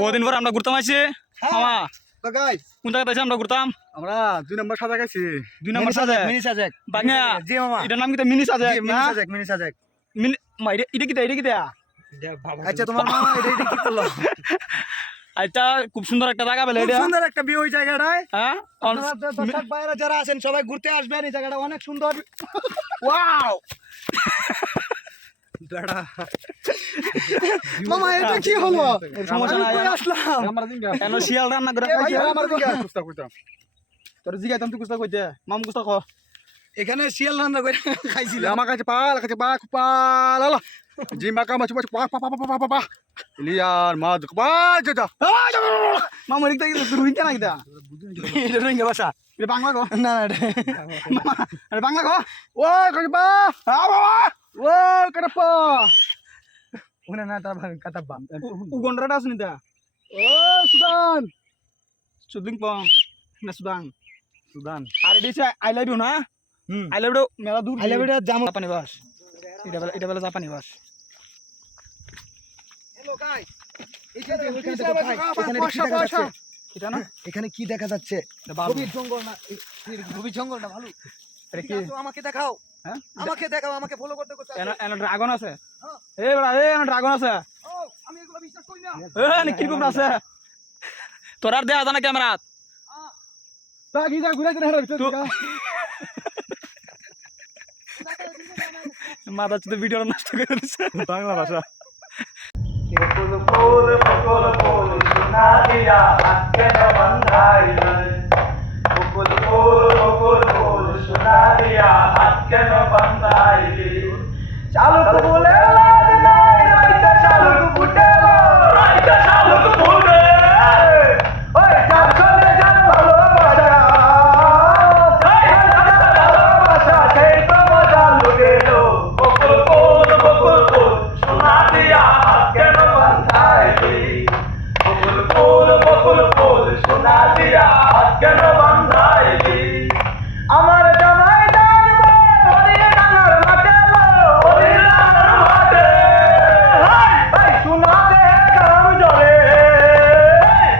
বহুদিন পর আমরা ঘুরতাম আইছি মামা তো গাইস কোন জায়গাতে আইছি আমরা ঘুরতাম আমরা 2 নম্বর সাজা গেছি 2 নম্বর সাজে মিনি সাজেক বাংলা জি মামা এটার নাম কি মিনি সাজে মিনি সাজেক মিনি এটা কি আচ্ছা তোমার মামা এটা কি করলো আচ্ছা খুব সুন্দর একটা জায়গা পেলে খুব এটা সুন্দর একটা ভিউ ওই জায়গাটায় হ্যাঁ আপনারা দর্শক ভাইরা যারা আছেন সবাই ঘুরতে আসবেন এই জায়গাটা অনেক সুন্দর ওয়াও মামা এটা কি হলো সমস্যা নাই কই আসলাম কেন শিয়াল রান্না করে ভাই আমার দিকে তোর জিগাইতাম তুই কুস্তা কইতে মাম কুস্তা কো এখানে শিয়াল রান্না করে খাইছিল আমার কাছে পা পালা জিমা কাম আছে পা পা পা পা পা লিয়ার মা পা যা মাম এদিক থেকে তুই রুইন কেন কিটা এটা রোহিঙ্গা ভাষা এটা বাংলা কো না না মামা এটা বাংলা কো ওই কাছে পা বাবা ওই কাছে পা উনা না তা কাটা পা উগন্ডাটা আছে নিতা ও সুদান সুদিং পং না সুদাং সুদান আর এটা আই লাভ ইউ না আই লাভ ইউ মেলা দূর আই লাভ ইউ জামা জাপানি বাস এটা বলে জাপানি বাস হ্যালো গাইস এটা না এখানে কি দেখা যাচ্ছে গভীর জঙ্গল না গভীর জঙ্গল না ভালো এটা কি আমাকে দেখাও হ্যাঁ আমাকে দেখাও আমাকে ফলো করতে করতে এনা ড্রাগন আছে এ বড়া এনা ড্রাগন আছে ও আমি এগুলো বিশ্বাস করি না এ কি কোন আছে তোর আর দেখা জানা ক্যামেরা তা কি যা ঘুরে ঘুরে হেরে মাথা তো ভিডিও নষ্ট করে দিছে বাংলা ভাষা বকুল ফুল সোনা দিয়া কেন বন্ধাইলে বকুল ফুল সোনা দিয়া কেন বন্ধাইলে চালুক বলে লাজ নাই রাইতে চালুক ফুটেলো রাইতে চালুক ফুটে ওই যার চলে যার ভালোবাসা ভালোবাসা সেই তো মজা লুকেলো বকুল ফুল সোনা দিয়া কেন বন্ধাইলি বকুল ফুল সোনা দিয়া কেন বন্ধাইলি আমার জামাই জানবে ওরে ডাঙর মাঠে ওরে ডাঙর মাঠে হাই সোনা দে গাম জরে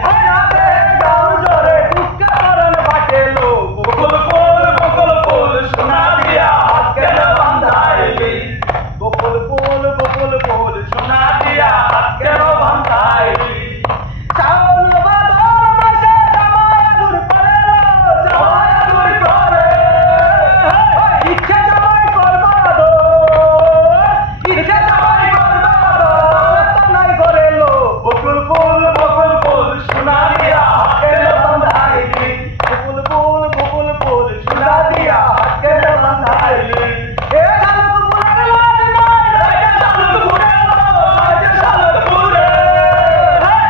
সোনা দে গাম জরে কুক্কা করন বাটেলো বকুল ফুল সোনা দিয়া কেন বন্ধাইলি বকুল ফুল সোনা দিয়া কেন বন্ধাইলি চাউল বাজার মাসে জামাই আলুর পারেলো জামাই আলুর করে ইচ্ছে জামাই করবাদ ইচ্ছে জামাই করবাদ নাই করেলো বকুল ফুল সোনা দিয়া কেন বন্ধাইলি বকুল ফুল সোনা দিয়া কেন বন্ধাইলি এ চালুক বুলার লাজ নাই রাইতে চালুক বুড়েলো রাইতে চালুক বুড়ে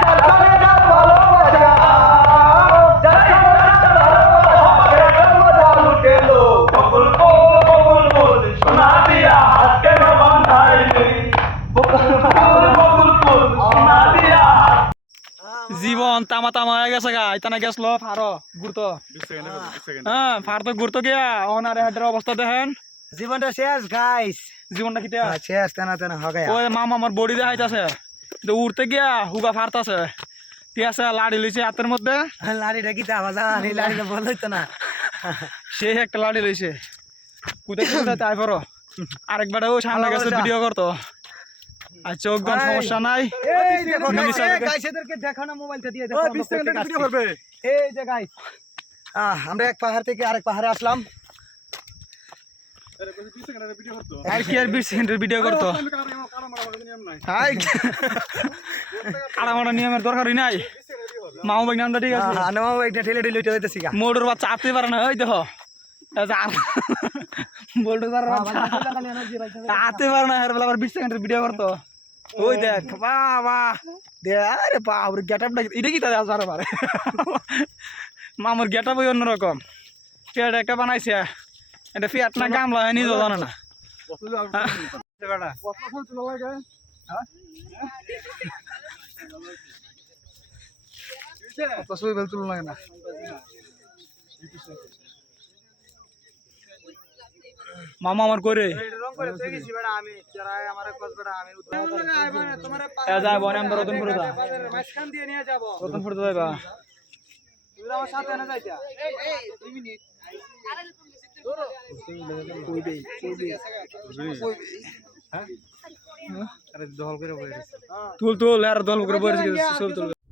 যার চলে যার ভালোবাসা যার চলে যার ভালোবাসা কেন মজা লুটেলো বকুল ফুল সোনা দিয়া কেন বন্ধাইলি বকুল ফুল সোনা দিয়া জীবন তামা তামা হয়ে গেছে গা ইতানা গেছলো ফারো ঘুরতো হ্যাঁ ফার তো ঘুরতো গিয়া অনারে হাটের অবস্থা দেখেন জীবনটা শেষ গাইস জীবনটা কিটা শেষ তেনা তেনা হবে ওই মামা আমার বডি দেখাইতেছে কিন্তু উঠতে গিয়া হুগা ফারতাছে ঠিক আছে লাড়ি লইছে হাতের মধ্যে লাড়িটা কি তা বাজা এই লাড়িটা বল হইতো না সে একটা লাড়ি লইছে কুদে কুদে তাই পড়ো আরেকবার ও সামনে গেছে ভিডিও করতো আর চোখ গান সমস্যা নাই এই দেখো মিনি সাজেক। গাইস এদেরকে দেখাও না মোবাইলটা দিয়ে দেখো 20 সেকেন্ডের ভিডিও করবে এই যে গাইস আমরা এক পাহাড় থেকে আরেক পাহাড়ে আসলাম আর কি আর 20 সেকেন্ডের ভিডিও করতো হাই আড়ামাড়া নিয়মের দরকারই নাই মামু ভাই নামটা ঠিক আছে আনো একটা ঠেলে ঠেলে উঠে যাইতেছি গা মোটর বাচ্চা চাপতে পারে না ওই দেখো বোল্ডার আতে পারে না হের বেলা আবার 20 সেকেন্ডের ভিডিও করতো ওই দেখ বাহ বাহ দে আরে বাহ ওর গেটআপটা এটা কি তাদের আসার পারে মামুর গেটআপ ওই অন্যরকম পেট একটা বানাইছে এটা ফিয়াট না গামলা হয় নিজেও জানে না তুলো লাগে না মামা আমার করে যাই বনে আমরা রতনপুরে যা রতনপুরে যাইবা তুল তুল আর দল করে বসে তুল তুল